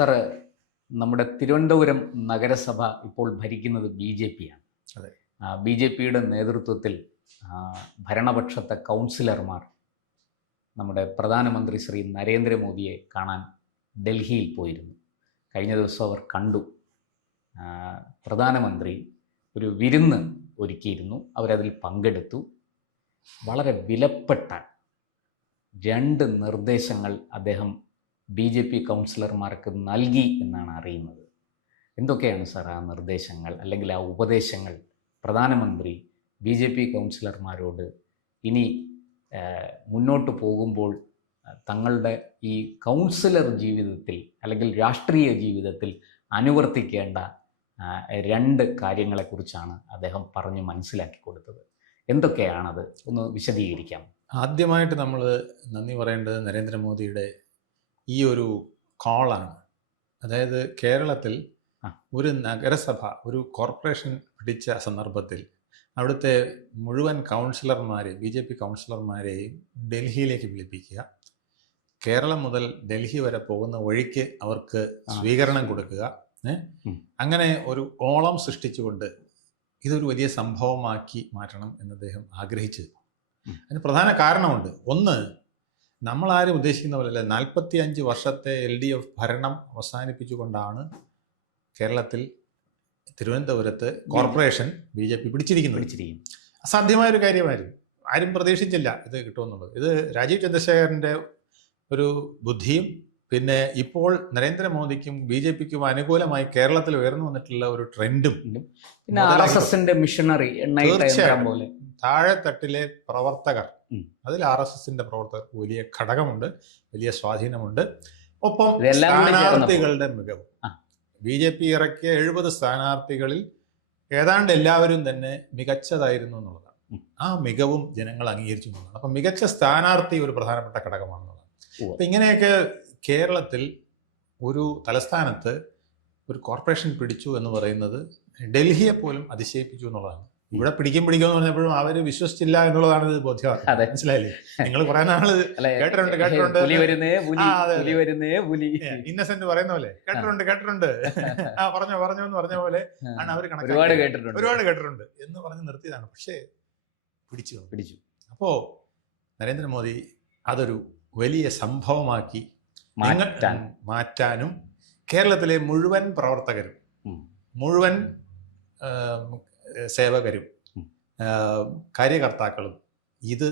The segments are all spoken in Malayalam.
സാറ്, നമ്മുടെ തിരുവനന്തപുരം നഗരസഭ ഇപ്പോൾ ഭരിക്കുന്നത് BJP-യാണ്. അതെ. BJP-യുടെ നേതൃത്വത്തിൽ ഭരണപക്ഷത്തെ കൗൺസിലർമാർ നമ്മുടെ പ്രധാനമന്ത്രി ശ്രീ നരേന്ദ്രമോദിയെ കാണാൻ ഡൽഹിയിൽ പോയിരുന്നു. കഴിഞ്ഞ ദിവസം അവർ കണ്ടു. പ്രധാനമന്ത്രി ഒരു വിരുന്ന് ഒരുക്കിയിരുന്നു. അവരതിൽ പങ്കെടുത്തു. വളരെ വിലപ്പെട്ട 2 നിർദ്ദേശങ്ങൾ അദ്ദേഹം BJP കൗൺസിലർമാർക്ക് നൽകി എന്നാണ് അറിയുന്നത്. എന്തൊക്കെയാണ് സാർ ആ നിർദ്ദേശങ്ങൾ അല്ലെങ്കിൽ ആ ഉപദേശങ്ങൾ? പ്രധാനമന്ത്രി BJP കൗൺസിലർമാരോട് ഇനി മുന്നോട്ട് പോകുമ്പോൾ തങ്ങളുടെ ഈ കൗൺസിലർ ജീവിതത്തിൽ അല്ലെങ്കിൽ രാഷ്ട്രീയ ജീവിതത്തിൽ അനുവർത്തിക്കേണ്ട 2 കാര്യങ്ങളെക്കുറിച്ചാണ് അദ്ദേഹം പറഞ്ഞ് മനസ്സിലാക്കി കൊടുത്തത്. എന്തൊക്കെയാണത്? ഒന്ന് വിശദീകരിക്കാം. ആദ്യമായിട്ട് നമ്മൾ നന്ദി പറയേണ്ടത് നരേന്ദ്രമോദിയുടെ ഈ ഒരു കോളാണ്. അതായത് കേരളത്തിൽ ഒരു നഗരസഭ, ഒരു കോർപ്പറേഷൻ പിടിച്ച സന്ദർഭത്തിൽ അവിടുത്തെ മുഴുവൻ കൗൺസിലർമാരെ, BJP കൗൺസിലർമാരെയും ഡൽഹിയിലേക്ക് വിളിപ്പിക്കുക, കേരളം മുതൽ ഡൽഹി വരെ പോകുന്ന വഴിക്ക് അവർക്ക് സ്വീകരണം കൊടുക്കുക, അങ്ങനെ ഒരു ഓളം സൃഷ്ടിച്ചുകൊണ്ട് ഇതൊരു വലിയ സംഭവമാക്കി മാറ്റണം എന്ന് അദ്ദേഹം ആഗ്രഹിച്ചു. അതിന് പ്രധാന കാരണമുണ്ട്. ഒന്ന്, നമ്മളാരും ഉദ്ദേശിക്കുന്ന പോലെയല്ല. 45 വർഷത്തെ LDF ഭരണം അവസാനിപ്പിച്ചുകൊണ്ടാണ് കേരളത്തിൽ തിരുവനന്തപുരത്ത് കോർപ്പറേഷൻ BJP പിടിച്ചിരിക്കുന്നത്. അസാധ്യമായൊരു കാര്യമായിരുന്നു. ആരും പ്രതീക്ഷിച്ചില്ല ഇത് കിട്ടുമെന്നുള്ളത്. ഇത് രാജീവ് ചന്ദ്രശേഖരൻ്റെ ഒരു ബുദ്ധിയും പിന്നെ ഇപ്പോൾ നരേന്ദ്രമോദിക്കും BJPക്കും അനുകൂലമായി കേരളത്തിൽ ഉയർന്നു വന്നിട്ടുള്ള ഒരു ട്രെൻഡും പിന്നെ RSSന്റെ മിഷനറി തീർച്ചയായും താഴെത്തട്ടിലെ പ്രവർത്തകർ, അതിൽ RSSന്റെ പ്രവർത്തകർക്ക് വലിയ ഘടകമുണ്ട്, വലിയ സ്വാധീനമുണ്ട്. ഒപ്പം സ്ഥാനാർത്ഥികളുടെ മികവ്. BJP ഇറക്കിയ 70 സ്ഥാനാർത്ഥികളിൽ ഏതാണ്ട് എല്ലാവരും തന്നെ മികച്ചതായിരുന്നു എന്നുള്ളതാണ്. ആ മികവും ജനങ്ങൾ അംഗീകരിച്ചു എന്നുള്ളതാണ്. അപ്പം മികച്ച സ്ഥാനാർത്ഥി ഒരു പ്രധാനപ്പെട്ട ഘടകമാണെന്നുള്ളതാണ്. അപ്പം ഇങ്ങനെയൊക്കെ കേരളത്തിൽ ഒരു തലസ്ഥാനത്ത് ഒരു കോർപ്പറേഷൻ പിടിച്ചു എന്ന് പറയുന്നത് ഡൽഹിയെ പോലും അതിശയിപ്പിച്ചു എന്നുള്ളതാണ്. ഇവിടെ പിടിക്കുമെന്ന് പറഞ്ഞപ്പോഴും അവര് വിശ്വസിച്ചില്ല എന്നുള്ളതാണ് ഇത് ബോധ്യമാക്കുന്നത്. മനസ്സിലായില്ലേ? നിങ്ങൾ കുറെ നാള് കേട്ടിട്ടുണ്ട് ഇന്നസെന്റ് പറയുന്ന പോലെ കേട്ടിട്ടുണ്ട് പറഞ്ഞു എന്ന് പറഞ്ഞ പോലെ ആണ് അവർ ഒരുപാട് കേട്ടിട്ടുണ്ട് എന്ന് പറഞ്ഞ് നിർത്തിയതാണ്. പക്ഷേ പിടിച്ചു. അപ്പോ നരേന്ദ്രമോദി അതൊരു വലിയ സംഭവമാക്കി മാറ്റാനും കേരളത്തിലെ മുഴുവൻ പ്രവർത്തകരും, മുഴുവൻ സേവകരും, കാര്യകർത്താക്കളും ഇത്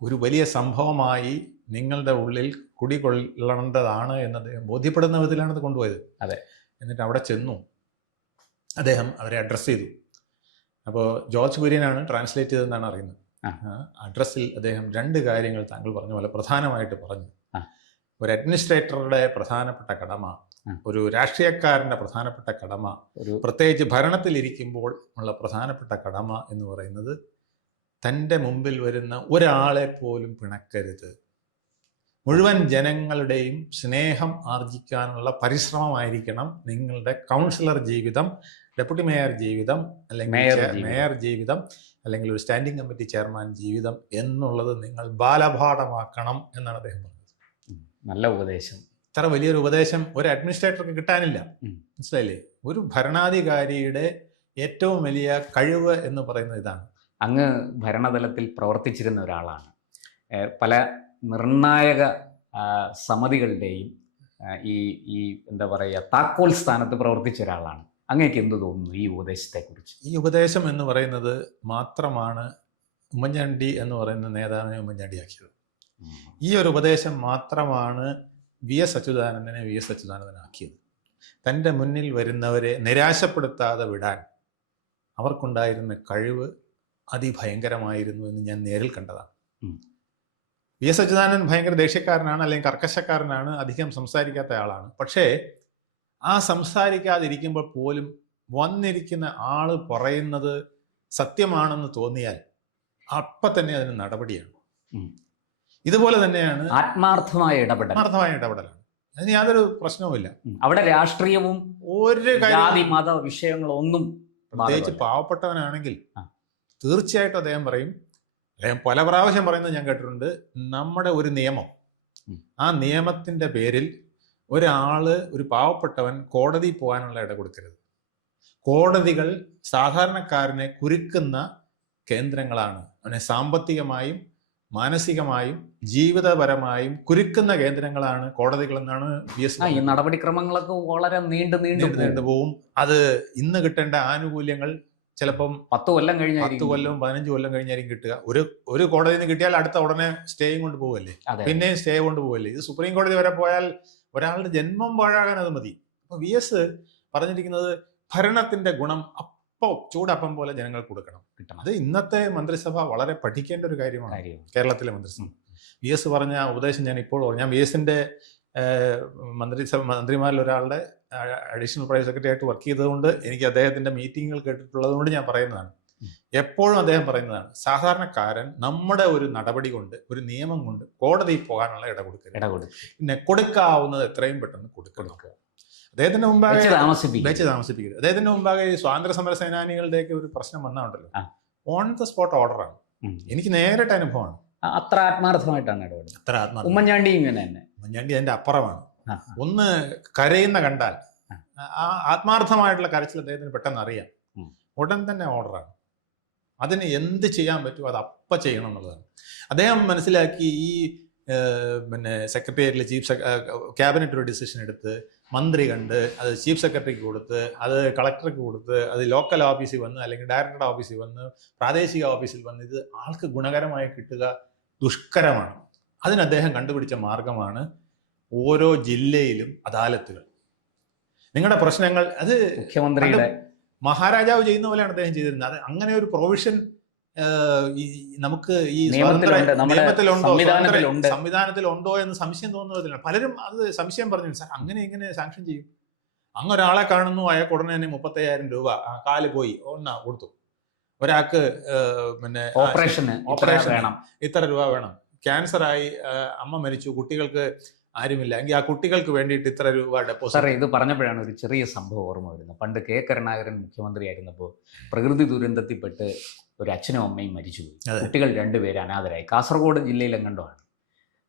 ഒരു വലിയ സംഭവമായി നിങ്ങളുടെ ഉള്ളിൽ കുടികൊള്ളേണ്ടതാണ് എന്നത് ബോധ്യപ്പെടുന്ന വിധത്തിലാണ് ഇത് കൊണ്ടുപോയത്. അതെ. എന്നിട്ട് അവിടെ ചെന്നു അദ്ദേഹം അവരെ അഡ്രസ്സ് ചെയ്തു. അപ്പോൾ ജോർജ് കുര്യനാണ് ട്രാൻസ്ലേറ്റ് ചെയ്തതെന്നാണ് അറിയുന്നത്. അഡ്രസ്സിൽ അദ്ദേഹം 2 കാര്യങ്ങൾ താങ്കൾ പറഞ്ഞ പോലെ പ്രധാനമായിട്ട് പറഞ്ഞു. ഒരു അഡ്മിനിസ്ട്രേറ്ററുടെ പ്രധാനപ്പെട്ട കടമ, ഒരു രാഷ്ട്രീയക്കാരൻ്റെ പ്രധാനപ്പെട്ട കടമ, പ്രത്യേകിച്ച് ഭരണത്തിലിരിക്കുമ്പോൾ ഉള്ള പ്രധാനപ്പെട്ട കടമ എന്ന് പറയുന്നത് തൻ്റെ മുമ്പിൽ വരുന്ന ഒരാളെ പോലും പിണക്കരുത്. മുഴുവൻ ജനങ്ങളുടെയും സ്നേഹം ആർജിക്കാനുള്ള പരിശ്രമമായിരിക്കണം നിങ്ങളുടെ കൗൺസിലർ ജീവിതം, ഡെപ്യൂട്ടി മേയർ ജീവിതം, അല്ലെങ്കിൽ മേയർ ജീവിതം, അല്ലെങ്കിൽ ഒരു സ്റ്റാൻഡിംഗ് കമ്മിറ്റി ചെയർമാൻ ജീവിതം എന്നുള്ളത് നിങ്ങൾ ബാലപാഠമാക്കണം എന്നാണ് അദ്ദേഹം പറഞ്ഞത്. നല്ല ഉപദേശം. ഇത്ര വലിയൊരു ഉപദേശം ഒരു അഡ്മിനിസ്ട്രേറ്റർക്ക് കിട്ടാനില്ല. മനസ്സിലായില്ലേ? ഒരു ഭരണാധികാരിയുടെ ഏറ്റവും വലിയ കഴിവ് എന്ന് പറയുന്നത് ഇതാണ്. അങ്ങ് ഭരണതലത്തിൽ പ്രവർത്തിച്ചിരുന്ന ഒരാളാണ്. പല നിർണായക സമിതികളുടെയും ഈ എന്താ പറയുക, താക്കോൽ സ്ഥാനത്ത് പ്രവർത്തിച്ച ഒരാളാണ്. അങ്ങേക്ക് എന്ത് തോന്നുന്നു ഈ ഉപദേശത്തെക്കുറിച്ച്? ഈ ഉപദേശം എന്ന് പറയുന്നത് മാത്രമാണ് ഉമ്മൻചാണ്ടി എന്ന് പറയുന്ന നേതാവിനെ ഉമ്മൻചാണ്ടിയാക്കിയത്. ഈ ഒരു ഉപദേശം മാത്രമാണ് VS അച്യുതാനന്ദനാക്കിയത്. തൻ്റെ മുന്നിൽ വരുന്നവരെ നിരാശപ്പെടുത്താതെ വിടാൻ അവർക്കുണ്ടായിരുന്ന കഴിവ് അതിഭയങ്കരമായിരുന്നു എന്ന് ഞാൻ നേരിൽ കണ്ടതാണ്. VS അച്യുതാനന്ദൻ ഭയങ്കര ദേഷ്യക്കാരനാണ്, അല്ലെങ്കിൽ കർക്കശക്കാരനാണ്, അധികം സംസാരിക്കാത്ത ആളാണ്. പക്ഷേ ആ സംസാരിക്കാതിരിക്കുമ്പോൾ പോലും വന്നിരിക്കുന്ന ആള് പറയുന്നത് സത്യമാണെന്ന് തോന്നിയാൽ അപ്പം തന്നെ അതിന് നടപടിയാണ്. ഇതുപോലെ തന്നെയാണ് ആത്മാർത്ഥമായ ഇടപെടലാണ്. അതിന് യാതൊരു പ്രശ്നവുമില്ല. അവിടെ രാഷ്ട്രീയവും ഒരു ജാതി മത വിഷയങ്ങളൊന്നും, പ്രത്യേകിച്ച് പാവപ്പെട്ടവനാണെങ്കിൽ തീർച്ചയായിട്ടും അദ്ദേഹം പറയും. അദ്ദേഹം പല പ്രാവശ്യം പറയുന്നത് ഞാൻ കേട്ടിട്ടുണ്ട്. നമ്മുടെ ഒരു നിയമം, ആ നിയമത്തിന്റെ പേരിൽ ഒരു പാവപ്പെട്ടവൻ കോടതി പോകാനുള്ള ഇട കൊടുക്കരുത്. കോടതികൾ സാധാരണക്കാരനെ കുരുക്കുന്ന കേന്ദ്രങ്ങളാണ്. അവനെ സാമ്പത്തികമായും മാനസികമായും ജീവിതപരമായും കുരുക്കുന്ന കേന്ദ്രങ്ങളാണ് കോടതികൾ എന്നാണ് VS. ഈ നടപടിക്രമങ്ങളൊക്കെ വളരെ നീണ്ടു പോവും. അത് ഇന്ന് കിട്ടേണ്ട ആനുകൂല്യങ്ങൾ ചിലപ്പം 10 കൊല്ലം കഴിഞ്ഞാൽ 10 കൊല്ലവും 15 കൊല്ലം കഴിഞ്ഞായിരിക്കും കിട്ടുക. ഒരു കോടതിയിൽ നിന്ന് കിട്ടിയാൽ അടുത്ത ഉടനെ സ്റ്റേയും കൊണ്ട് പോവല്ലേ, പിന്നെയും സ്റ്റേ കൊണ്ട് പോവല്ലേ. ഇത് സുപ്രീം കോടതി വരെ പോയാൽ ഒരാളുടെ ജന്മം പാഴാകാൻ അത് മതി. അപ്പൊ VS പറഞ്ഞിരിക്കുന്നത് ഭരണത്തിന്റെ ഗുണം ചൂടപ്പം പോലെ ജനങ്ങൾക്ക് കൊടുക്കണം. അത് ഇന്നത്തെ മന്ത്രിസഭ വളരെ പഠിക്കേണ്ട ഒരു കാര്യമാണ്. കേരളത്തിലെ മന്ത്രിസഭ VS പറഞ്ഞ ഉപദേശം ഞാൻ ഇപ്പോൾ ഞാൻ VSന്റെ മന്ത്രിമാരിൽ ഒരാളുടെ അഡീഷണൽ പ്രൈവറ്റ് സെക്രട്ടറി ആയിട്ട് വർക്ക് ചെയ്തതുകൊണ്ട് എനിക്ക് അദ്ദേഹത്തിന്റെ മീറ്റിങ്ങുകൾ കേട്ടിട്ടുള്ളത് കൊണ്ട് ഞാൻ പറയുന്നതാണ്. എപ്പോഴും അദ്ദേഹം പറയുന്നതാണ്, സാധാരണക്കാരൻ നമ്മുടെ ഒരു നടപടി കൊണ്ട്, ഒരു നിയമം കൊണ്ട് കോടതിയിൽ പോകാനുള്ള ഇട കൊടുക്കുക. പിന്നെ കൊടുക്കാവുന്നത് എത്രയും പെട്ടെന്ന് കൊടുക്കുക. അദ്ദേഹത്തിന്റെ മുമ്പാകെ വെച്ച് താമസിപ്പിക്കരുത്. അദ്ദേഹത്തിന്റെ മുമ്പാകെ ഈ സ്വാതന്ത്ര്യ സമര സേനാനികളുടെയൊക്കെ ഒരു പ്രശ്നം വന്നുണ്ടല്ലോ, ഓൺ ദ സ്പോട്ട് ഓർഡറാണ്. എനിക്ക് നേരിട്ട് അനുഭവമാണ്. അത്ര ആത്മാർത്ഥമായിട്ടാണ് ഇടപെടുന്നത്. ഉമ്മൻചാണ്ടി ഇങ്ങനെ തന്നെ. ഉമ്മൻചാണ്ടി അതിന്റെ അപ്പുറമാണ്. ഒന്ന് കരയുന്ന കണ്ടാൽ ആ ആത്മാർത്ഥമായിട്ടുള്ള കരച്ചിൽ അദ്ദേഹത്തിന് പെട്ടെന്ന് അറിയാം. ഉടൻ തന്നെ ഓർഡറാണ്. അതിന് എന്ത് ചെയ്യാൻ പറ്റുമോ അത് അപ്പം ചെയ്യണം എന്നുള്ളതാണ് അദ്ദേഹം മനസ്സിലാക്കി. ഈ സെക്രട്ടേറിയറ്റിൽ ക്യാബിനറ്റ് ഒരു ഡിസിഷൻ എടുത്ത് മന്ത്രി കണ്ട് അത് ചീഫ് സെക്രട്ടറിക്ക് കൊടുത്ത് അത് കളക്ടർക്ക് കൊടുത്ത് അത് ലോക്കൽ ഓഫീസിൽ വന്ന് അല്ലെങ്കിൽ ഡയറക്ടറുടെ ഓഫീസിൽ വന്ന് പ്രാദേശിക ഓഫീസിൽ വന്ന് ഇത് ആൾക്ക് ഗുണകരമായി കിട്ടുക ദുഷ്കരമാണ്. അതിന് അദ്ദേഹം കണ്ടുപിടിച്ച മാർഗമാണ് ഓരോ ജില്ലയിലും അദാലത്തുകൾ. നിങ്ങളുടെ പ്രശ്നങ്ങൾ അത് മുഖ്യമന്ത്രിയുടെ മഹാരാജാവ് ചെയ്യുന്ന പോലെയാണ് അദ്ദേഹം ചെയ്തിരുന്നത്. അത് അങ്ങനെ ഒരു പ്രൊവിഷൻ നമുക്ക് ഈ സംവിധാനത്തിലുണ്ടോ എന്ന് സംശയം തോന്നുന്നതില്ല. പലരും അത് സംശയം പറഞ്ഞു, സാർ അങ്ങനെ എങ്ങനെ സാങ്ഷൻ ചെയ്യും? അങ്ങ് ഒരാളെ കാണുന്നു, അയാൾക്ക് ഉടനെ തന്നെ 35,000 രൂപ കാല് പോയി കൊടുത്തു. ഒരാൾക്ക് ഓപ്പറേഷൻ വേണം, ഇത്ര രൂപ വേണം. ക്യാൻസറായി അമ്മ മരിച്ചു, കുട്ടികൾക്ക് ആരുമില്ല എങ്കിൽ ആ കുട്ടികൾക്ക് വേണ്ടിയിട്ട് ഇത്ര രൂപ ഡെപ്പോസിറ്റ്. സാറേ, ഇത് പറഞ്ഞപ്പോഴാണ് ഒരു ചെറിയ സംഭവം ഓർമ്മ വരുന്നത്. പണ്ട് കെ കരുണാകരൻ മുഖ്യമന്ത്രിയായിരുന്നപ്പോൾ പ്രകൃതി ദുരന്തത്തിൽപ്പെട്ട് ഒരു അച്ഛനും അമ്മയും മരിച്ചുപോയി. കുട്ടികൾ 2 പേര് അനാഥരായി. കാസർഗോഡ് ജില്ലയിലെങ്ങാണ്ടോ ആണ്.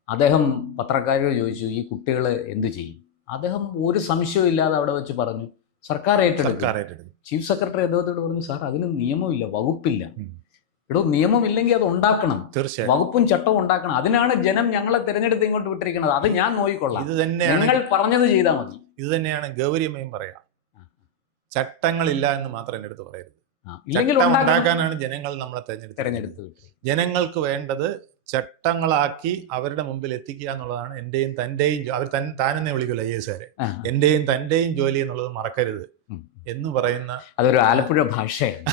അദ്ദേഹം പത്രക്കാരോട് ചോദിച്ചു, ഈ കുട്ടികൾ എന്തു ചെയ്യും? അദ്ദേഹം ഒരു സംശയവും ഇല്ലാതെ അവിടെ വെച്ച് പറഞ്ഞു, സർക്കാർ ഏറ്റെടുക്കും. ചീഫ് സെക്രട്ടറി അദ്ദേഹത്തോട് പറഞ്ഞു, സാർ അതിന് നിയമമില്ല, വകുപ്പില്ല. നിയമമില്ലെങ്കിൽ അത് ഉണ്ടാക്കണം, തീർച്ചയായും വകുപ്പും ചട്ടവും ഉണ്ടാക്കണം. അതിനാണ് ജനം ഞങ്ങളെ തിരഞ്ഞെടുത്ത് ഇങ്ങോട്ട് വിട്ടിരിക്കുന്നത്. അത് ഞാൻ നോക്കിക്കൊള്ളാം, ഇത് തന്നെയാണ് നിങ്ങൾ പറഞ്ഞത് ചെയ്താൽ മതി. ഇത് തന്നെയാണ് ഗൗരിയമ്മയും പറയാം, ചട്ടങ്ങളില്ല എന്ന് മാത്രം എൻ്റെ അടുത്ത് പറയരുത്. ഉണ്ടാക്കാനാണ് ജനങ്ങൾ നമ്മളെ തെരഞ്ഞെടുത്ത്. ജനങ്ങൾക്ക് വേണ്ടത് ചട്ടങ്ങളാക്കി അവരുടെ മുമ്പിൽ എത്തിക്കുക എന്നുള്ളതാണ് എന്റെയും തന്റെയും. അവർ താനെന്നെ വിളിക്കുമല്ലോ IAS-കാരെ, എന്റെയും തന്റെയും ജോലി എന്നുള്ളത് മറക്കരുത് എന്ന് പറയുന്ന, അതൊരു ആലപ്പുഴ ഭാഷയാണ്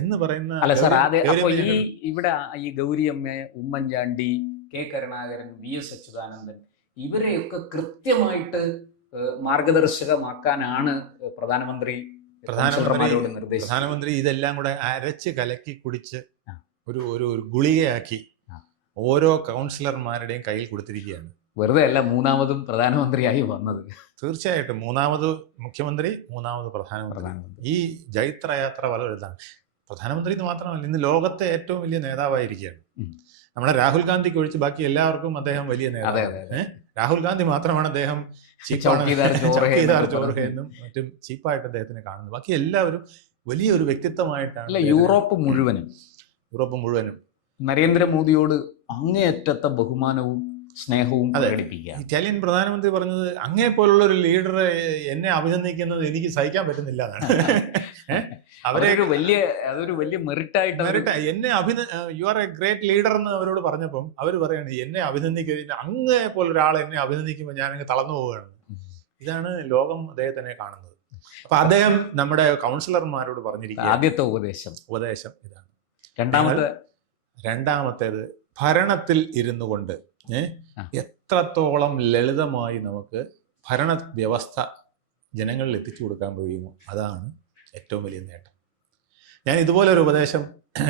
എന്ന് പറയുന്ന. അല്ല സാർ, അപ്പൊ ഇവിടെ ഈ ഗൗരിയമ്മ, ഉമ്മൻചാണ്ടി, കെ കരുണാകരൻ, VS അച്യുതാനന്ദൻ ഇവരെയൊക്കെ കൃത്യമായിട്ട് മാർഗദർശകമാക്കാനാണ് പ്രധാനമന്ത്രി ഇതെല്ലാം കൂടെ അരച്ച് കലക്കി കുടിച്ച് ഒരു ഗുളികയാക്കി ഓരോ കൗൺസിലർമാരുടെയും കയ്യിൽ കൊടുത്തിരിക്കുകയാണ്. വെറുതെ അല്ല 3ാമതും പ്രധാനമന്ത്രിയായി വന്നത്. തീർച്ചയായിട്ടും 3ാമത് മുഖ്യമന്ത്രി, 3ാമത് പ്രധാനമന്ത്രി. ഈ ജൈത്രയാത്ര വളരെ വലുതാണ്. പ്രധാനമന്ത്രി എന്ന് മാത്രമല്ല, ഇന്ന് ലോകത്തെ ഏറ്റവും വലിയ നേതാവായിരിക്കുകയാണ്. നമ്മുടെ രാഹുൽ ഗാന്ധിക്ക് ഒഴിച്ച് ബാക്കി എല്ലാവർക്കും അദ്ദേഹം വലിയ നേതാവ്. രാഹുൽ ഗാന്ധി മാത്രമാണ് അദ്ദേഹം ചീപ്പാണ്, ചോർഹ എന്നും മറ്റും ചീപ്പായിട്ട് അദ്ദേഹത്തിനെ കാണുന്നത്. ബാക്കി എല്ലാവരും വലിയൊരു വ്യക്തിത്വമായിട്ടാണ്. യൂറോപ്പ് മുഴുവനും നരേന്ദ്രമോദിയോട് അങ്ങേയറ്റത്തെ ബഹുമാനവും സ്നേഹവും പ്രകടിപ്പിക്കുക. ഇറ്റാലിയൻ പ്രധാനമന്ത്രി പറഞ്ഞത്, അങ്ങേ പോലുള്ള ഒരു ലീഡർ എന്നെ അഭിനന്ദിക്കുന്നത് എനിക്ക് സഹിക്കാൻ പറ്റുന്നില്ല എന്നാണ്. അതൊരു വലിയ മെറിറ്റ് എന്നെ you are A great leader എന്ന് അവരോട് പറഞ്ഞപ്പം അവർ പറയാണ്, എന്നെ അഭിനന്ദിക്കുക, അങ്ങേ പോലൊരാളെ എന്നെ അഭിനന്ദിക്കുമ്പോൾ ഞാനങ്ങ് തളർന്നു പോവുകയാണ്. ഇതാണ് ലോകം അദ്ദേഹത്തിനെ കാണുന്നത്. അപ്പൊ അദ്ദേഹം നമ്മുടെ കൗൺസിലർമാരോട് പറഞ്ഞിരിക്കുക, ആദ്യത്തെ ഉപദേശം ഇതാണ്. രണ്ടാമത്തേത്, ഭരണത്തിൽ ഇരുന്നു കൊണ്ട് എത്രത്തോളം ലളിതമായി നമുക്ക് ഭരണ വ്യവസ്ഥ ജനങ്ങളിൽ എത്തിച്ചു കൊടുക്കാൻ കഴിയുമോ അതാണ് ഏറ്റവും വലിയ നേട്ടം. ഞാൻ ഇതുപോലെ ഒരു ഉപദേശം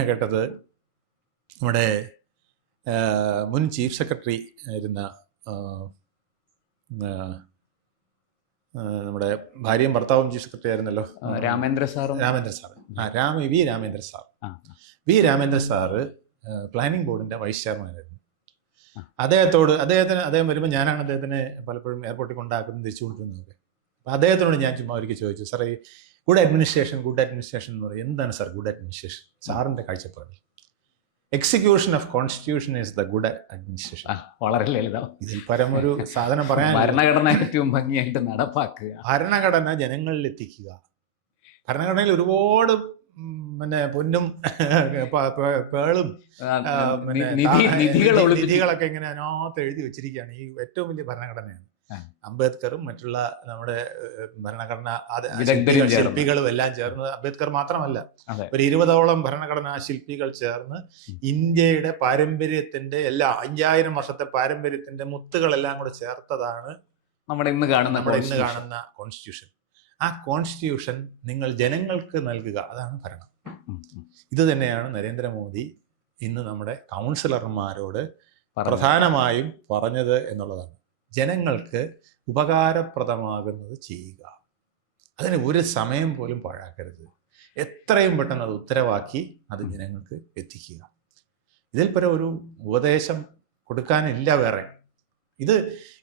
കേട്ടത് നമ്മുടെ മുൻ ചീഫ് സെക്രട്ടറി ആയിരുന്ന നമ്മുടെ ഭാര്യയും ഭർത്താവും ചീഫ് സെക്രട്ടറി ആയിരുന്നല്ലോ, Ramendra sir. V Ramendra sir planning ബോർഡിന്റെ വൈസ് ചെയർമാനായിരുന്നു. അദ്ദേഹം വരുമ്പോൾ ഞാനാണ് അദ്ദേഹത്തിനെ പലപ്പോഴും എയർപോർട്ടിൽ കൊണ്ടാക്കുന്നതും തിരിച്ചു കൊണ്ടുവരുന്നതൊക്കെ. അപ്പോൾ അദ്ദേഹത്തിനോട് ഞാൻ ചുമ്മാ ഒരിക്കൽ ചോദിച്ചു, സാറേ ഗുഡ് അഡ്മിനിസ്ട്രേഷൻ എന്ന് പറയും, എന്താണ് സാർ ഗുഡ് അഡ്മിനിസ്ട്രേഷൻ സാറിൻ്റെ കാഴ്ചപ്പാടിൽ? Execution of constitution is the good administration. വളരെ ലളിതം. ഇതിൽ പരം ഒരു സാധനം പറയാൻ, ഭരണഘടന ഏറ്റവും ഭംഗിയായിട്ട് നടപ്പാക്കുക, ഭരണഘടന ജനങ്ങളിൽ എത്തിക്കുക. ഭരണഘടനയിൽ ഒരുപാട് പിന്നെ പൊന്നും പേളും നിധികളൊക്കെ ഇങ്ങനെ അതിനകത്ത് എഴുതി വെച്ചിരിക്കുകയാണ്. ഈ ഏറ്റവും വലിയ ഭരണഘടനയാണ്. അംബേദ്കറും മറ്റുള്ള നമ്മുടെ ഭരണഘടന ശില്പികളും എല്ലാം ചേർന്ന്, അംബേദ്കർ മാത്രമല്ല, ഒരു 20ഓളം ഭരണഘടനാ ശില്പികൾ ചേർന്ന് ഇന്ത്യയുടെ പാരമ്പര്യത്തിന്റെ 5000 വർഷത്തെ പാരമ്പര്യത്തിന്റെ മുത്തുകളെല്ലാം കൂടെ ചേർത്തതാണ് നമ്മുടെ ഇന്ന് കാണുന്ന കോൺസ്റ്റിറ്റ്യൂഷൻ. ആ കോൺസ്റ്റിറ്റ്യൂഷൻ നിങ്ങൾ ജനങ്ങൾക്ക് നൽകുക, അതാണ് ഭരണം. ഇത് തന്നെയാണ് നരേന്ദ്രമോദി ഇന്ന് നമ്മുടെ കൗൺസിലർമാരോട് പ്രധാനമായും പറഞ്ഞത് എന്നുള്ളതാണ്. ജനങ്ങൾക്ക് ഉപകാരപ്രദമാകുന്നത് ചെയ്യുക, അതിന് ഒരു സമയം പോലും പാഴാക്കരുത്, എത്രയും പെട്ടെന്ന് അത് ഉത്തരവാക്കി അത് ജനങ്ങൾക്ക് എത്തിക്കുക. ഇതിൽ പരം ഒരു ഉപദേശം കൊടുക്കാനില്ല വേറെ.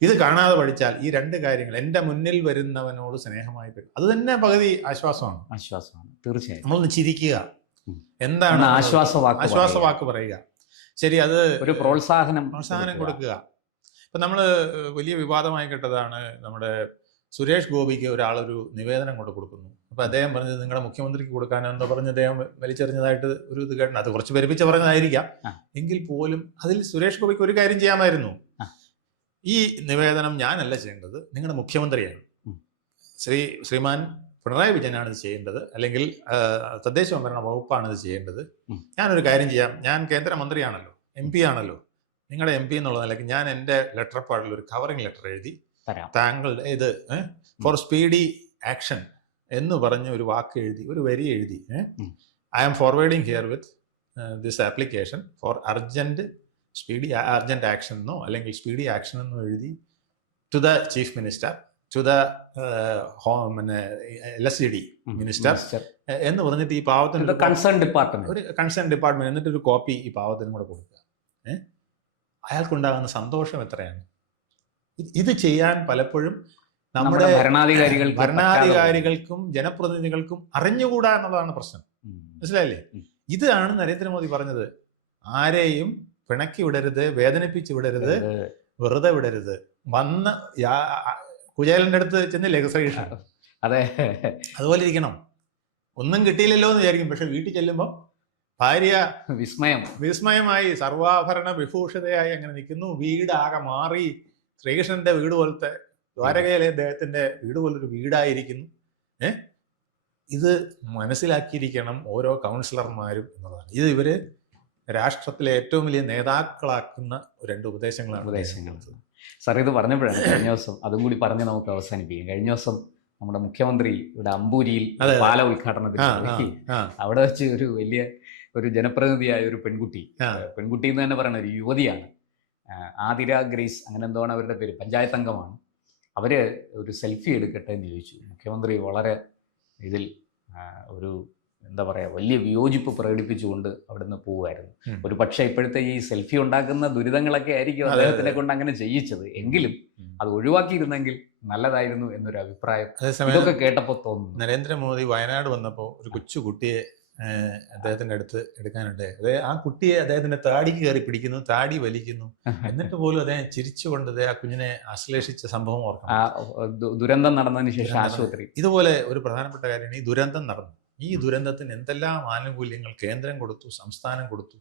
ഇത് കാണാതെ പഠിച്ചാൽ ഈ 2 കാര്യങ്ങൾ, എൻ്റെ മുന്നിൽ വരുന്നവനോട് സ്നേഹമായി പെരും, അത് തന്നെ പകുതി ആശ്വാസമാണ്. തീർച്ചയായും നമ്മളൊന്ന് ചിരിക്കുക, എന്താണ് ആശ്വാസവാക്ക് പറയുക. ശരി, അത് ഒരു പ്രോത്സാഹനം കൊടുക്കുക. ഇപ്പം നമ്മൾ വലിയ വിവാദമായി കേട്ടതാണ്, നമ്മുടെ സുരേഷ് ഗോപിക്ക് ഒരാളൊരു നിവേദനം കൊണ്ട് കൊടുക്കുന്നു. അപ്പം അദ്ദേഹം പറഞ്ഞത് നിങ്ങളുടെ മുഖ്യമന്ത്രിക്ക് കൊടുക്കാനോ എന്തോ പറഞ്ഞ് അദ്ദേഹം വലിച്ചെറിഞ്ഞതായിട്ട് ഒരു ഇത് കേട്ടു. അത് കുറച്ച് പെരുപ്പിച്ച് പറഞ്ഞതായിരിക്കാം. എങ്കിൽ പോലും അതിൽ സുരേഷ് ഗോപിക്ക് ഒരു കാര്യം ചെയ്യാമായിരുന്നു. ഈ നിവേദനം ഞാനല്ല ചെയ്യേണ്ടത്, നിങ്ങളുടെ മുഖ്യമന്ത്രിയാണ്, ശ്രീമാൻ പിണറായി വിജയനാണ് ഇത് ചെയ്യേണ്ടത്, അല്ലെങ്കിൽ തദ്ദേശ സ്വയംഭരണ വകുപ്പാണ് ഇത് ചെയ്യേണ്ടത്. ഞാനൊരു കാര്യം ചെയ്യാം, ഞാൻ കേന്ദ്രമന്ത്രിയാണല്ലോ, MP ആണല്ലോ, നിങ്ങളുടെ MP എന്നുള്ള നിലയ്ക്ക് ഞാൻ എൻ്റെ ലെറ്റർ പാഡിൽ ഒരു കവറിംഗ് ലെറ്റർ എഴുതി താങ്കളുടെ ഇത് ഫോർ സ്പീഡി ആക്ഷൻ എന്ന് പറഞ്ഞ് ഒരു വാക്ക് എഴുതി, ഒരു വരി എഴുതി, I am forwarding herewith this application for urgent action എന്നോ അല്ലെങ്കിൽ സ്പീഡി ആക്ഷൻ എന്നോ എഴുതി to the chief minister, to the LSD minister എന്ന് പറഞ്ഞിട്ട് ഈ പാവത്തിന് ഒരു കൺസേൺ ഡിപ്പാർട്ട്മെന്റ് എന്നിട്ട് ഒരു കോപ്പി ഈ പാവത്തിനും കൂടെ കൊടുക്കുക. അയാൾക്കുണ്ടാകുന്ന സന്തോഷം എത്രയാണ്. ഇത് ചെയ്യാൻ പലപ്പോഴും നമ്മുടെ ഭരണാധികാരികൾക്കും ജനപ്രതിനിധികൾക്കും അറിഞ്ഞുകൂടാ എന്നുള്ളതാണ് പ്രശ്നം. മനസ്സിലായില്ലേ? ഇതാണ് നരേന്ദ്രമോദി പറഞ്ഞത്. ആരെയും പിണക്കി വിടരുത്, വേദനിപ്പിച്ച് വിടരുത്, വെറുതെ വിടരുത്. വന്ന് കുചേലന്റെ അടുത്ത് ചെന്നില്ലേ ശ്രീകൃഷ്ണൻ, അതെ, അതുപോലെ ഇരിക്കണം. ഒന്നും കിട്ടിയില്ലല്ലോ എന്ന് വിചാരിക്കും, പക്ഷെ വീട്ടിൽ ചെല്ലുമ്പോൾ ഭാര്യ വിസ്മയമായി സർവാഭരണ വിഭൂഷിതയായി അങ്ങനെ നിൽക്കുന്നു. വീടാകെ മാറി, ശ്രീകൃഷ്ണന്റെ വീട് പോലത്തെ, ദ്വാരകയിലെ അദ്ദേഹത്തിന്റെ വീട് പോലൊരു വീടായിരിക്കുന്നു. ഇത് മനസ്സിലാക്കിയിരിക്കണം ഓരോ കൗൺസിലർമാരും എന്നുള്ളതാണ്. ഇത് ഇവര് രാഷ്ട്രത്തിലെ ഏറ്റവും വലിയ നേതാക്കളാക്കുന്ന 2 ഉപദേശങ്ങളാണ്. സാർ ഇത് പറഞ്ഞപ്പോഴാണ് കഴിഞ്ഞ ദിവസം, അതും കൂടി പറഞ്ഞ് നമുക്ക് അവസാനിപ്പിക്കും. കഴിഞ്ഞ ദിവസം നമ്മുടെ മുഖ്യമന്ത്രി ഇവിടെ അമ്പൂരിയിൽ പാല ഉദ്ഘാടനത്തിന് അവിടെ വെച്ച് ഒരു ജനപ്രതിനിധിയായ ഒരു പെൺകുട്ടി എന്ന് തന്നെ പറയുന്ന ഒരു യുവതിയാണ്, ആതിര ഗ്രേസ് അങ്ങനെ എന്താണ് അവരുടെ പേര്, പഞ്ചായത്ത് അംഗമാണ്. അവര് ഒരു സെൽഫി എടുക്കട്ടെ എന്ന് ചോദിച്ചു. മുഖ്യമന്ത്രി വളരെ ഇതിൽ ഒരു എന്താ പറയുക, വലിയ വിയോജിപ്പ് പ്രകടിപ്പിച്ചുകൊണ്ട് അവിടുന്ന് പോവുമായിരുന്നു. ഒരു പക്ഷേ ഇപ്പോഴത്തെ ഈ സെൽഫി ഉണ്ടാക്കുന്ന ദുരിതങ്ങളൊക്കെ ആയിരിക്കും അദ്ദേഹത്തിനെ കൊണ്ട് അങ്ങനെ ചെയ്യിച്ചത്. എങ്കിലും അത് ഒഴിവാക്കിയിരുന്നെങ്കിൽ നല്ലതായിരുന്നു എന്നൊരു അഭിപ്രായം ഇതൊക്കെ കേട്ടപ്പോൾ തോന്നുന്നു. നരേന്ദ്രമോദി വയനാട് വന്നപ്പോൾ ഒരു കൊച്ചുകുട്ടിയെ അദ്ദേഹത്തിന്റെ അടുത്ത് എടുക്കാനുണ്ട്. ആ കുട്ടിയെ അദ്ദേഹത്തിന്റെ താടിക്ക് കയറി പിടിക്കുന്നു, താടി വലിക്കുന്നു. എന്നിട്ട് പോലും അദ്ദേഹം ചിരിച്ചുകൊണ്ട് ആ കുഞ്ഞിനെ ആശ്ലേഷിച്ച സംഭവം ഓർക്കണം. ദുരന്തം നടന്നതിന് ശേഷം ആശുപത്രി. ഇതുപോലെ ഒരു പ്രധാനപ്പെട്ട കാര്യമാണ് ഈ ദുരന്തം നടന്നു. ഈ ദുരന്തത്തിന് എന്തെല്ലാം ആനുകൂല്യങ്ങൾ കേന്ദ്രം കൊടുത്തു, സംസ്ഥാനം കൊടുത്തു.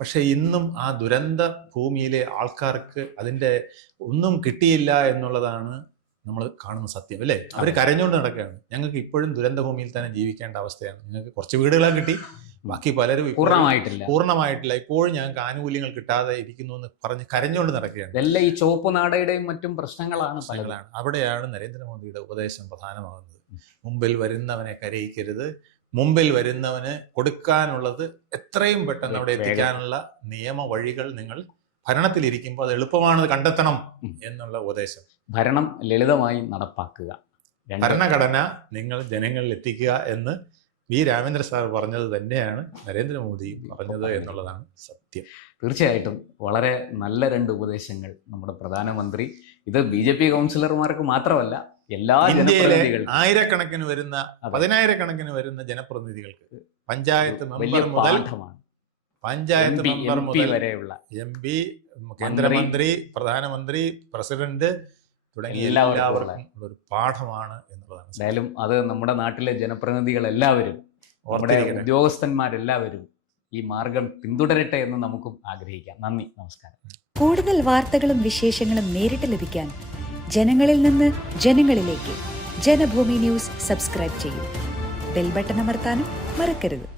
പക്ഷെ ഇന്നും ആ ദുരന്ത ഭൂമിയിലെ ആൾക്കാർക്ക് അതിൻ്റെ ഒന്നും കിട്ടിയില്ല എന്നുള്ളതാണ് നമ്മൾ കാണുന്ന സത്യം, അല്ലേ? അവർ കരഞ്ഞുകൊണ്ട് നടക്കുകയാണ്. ഞങ്ങൾക്ക് ഇപ്പോഴും ദുരന്ത ഭൂമിയിൽ തന്നെ ജീവിക്കേണ്ട അവസ്ഥയാണ്. ഞങ്ങൾക്ക് കുറച്ച് വീടുകളെ കിട്ടി, ബാക്കി പലരും പൂർണ്ണമായിട്ടില്ല, ഇപ്പോഴും ഞങ്ങൾക്ക് ആനുകൂല്യങ്ങൾ കിട്ടാതെ ഇരിക്കുന്നു എന്ന് പറഞ്ഞ് കരഞ്ഞുകൊണ്ട് നടക്കുകയാണ്. ഇതെല്ലാം ഈ ചുവപ്പ് നാടയുടെയും മറ്റും പ്രശ്നങ്ങളാണ്. അവിടെയാണ് നരേന്ദ്രമോദിയുടെ ഉപദേശം പ്രധാനമാകുന്നത്. മുമ്പിൽ വരുന്നവനെ കരയിക്കരുത്, മുമ്പിൽ വരുന്നവന് കൊടുക്കാനുള്ളത് എത്രയും പെട്ടെന്ന് അവിടെ എത്തിക്കാനുള്ള നിയമ വഴികൾ നിങ്ങൾ ഭരണത്തിലിരിക്കുമ്പോൾ അത് എളുപ്പമാണത് കണ്ടെത്തണം എന്നുള്ള ഉപദേശം. ഭരണം ലളിതമായി നടപ്പാക്കുക, ഭരണഘടന നിങ്ങൾ ജനങ്ങളിൽ എത്തിക്കുക എന്ന് രാമേന്ദ്ര സാർ പറഞ്ഞത് തന്നെയാണ് നരേന്ദ്രമോദിയും പറഞ്ഞത് എന്നുള്ളതാണ് സത്യം. തീർച്ചയായിട്ടും വളരെ നല്ല 2 ഉപദേശങ്ങൾ നമ്മുടെ പ്രധാനമന്ത്രി, ഇത് BJP കൗൺസിലർമാർക്ക് മാത്രമല്ല എല്ലാ ഇന്ത്യയിലെ ജനപ്രതിനിധികൾക്കും ആയിരക്കണക്കിന് വരുന്ന 10,000-കണക്കിന് വരുന്ന ജനപ്രതിനിധികൾക്ക് പഞ്ചായത്ത് മെമ്പർ മുതൽ പഞ്ചായത്ത് മെമ്പർ മുതൽ വരെയുള്ള MP, കേന്ദ്രമന്ത്രി, പ്രധാനമന്ത്രി, പ്രസിഡന്റ് തുടങ്ങിയ എല്ലാവർക്കും ഒരു പാഠമാണ് എന്നുള്ളതാണ്. എന്തായാലും അത് നമ്മുടെ നാട്ടിലെ ജനപ്രതിനിധികളെല്ലാവരും നമ്മുടെ ഉദ്യോഗസ്ഥന്മാരെല്ലാവരും ഈ മാർഗം പിന്തുടരട്ടെ എന്ന് നമുക്കും ആഗ്രഹിക്കാം. നന്ദി, നമസ്കാരം. കൂടുതൽ വാർത്തകളും വിശേഷങ്ങളും നേരിട്ട് ലഭിക്കാൻ ജനങ്ങളിൽ നിന്ന് ജനങ്ങളിലേക്ക് ജനഭൂമി ന്യൂസ് സബ്സ്ക്രൈബ് ചെയ്യൂ. ബെൽ ബട്ടൺ അമർത്താനും മറക്കരുത്.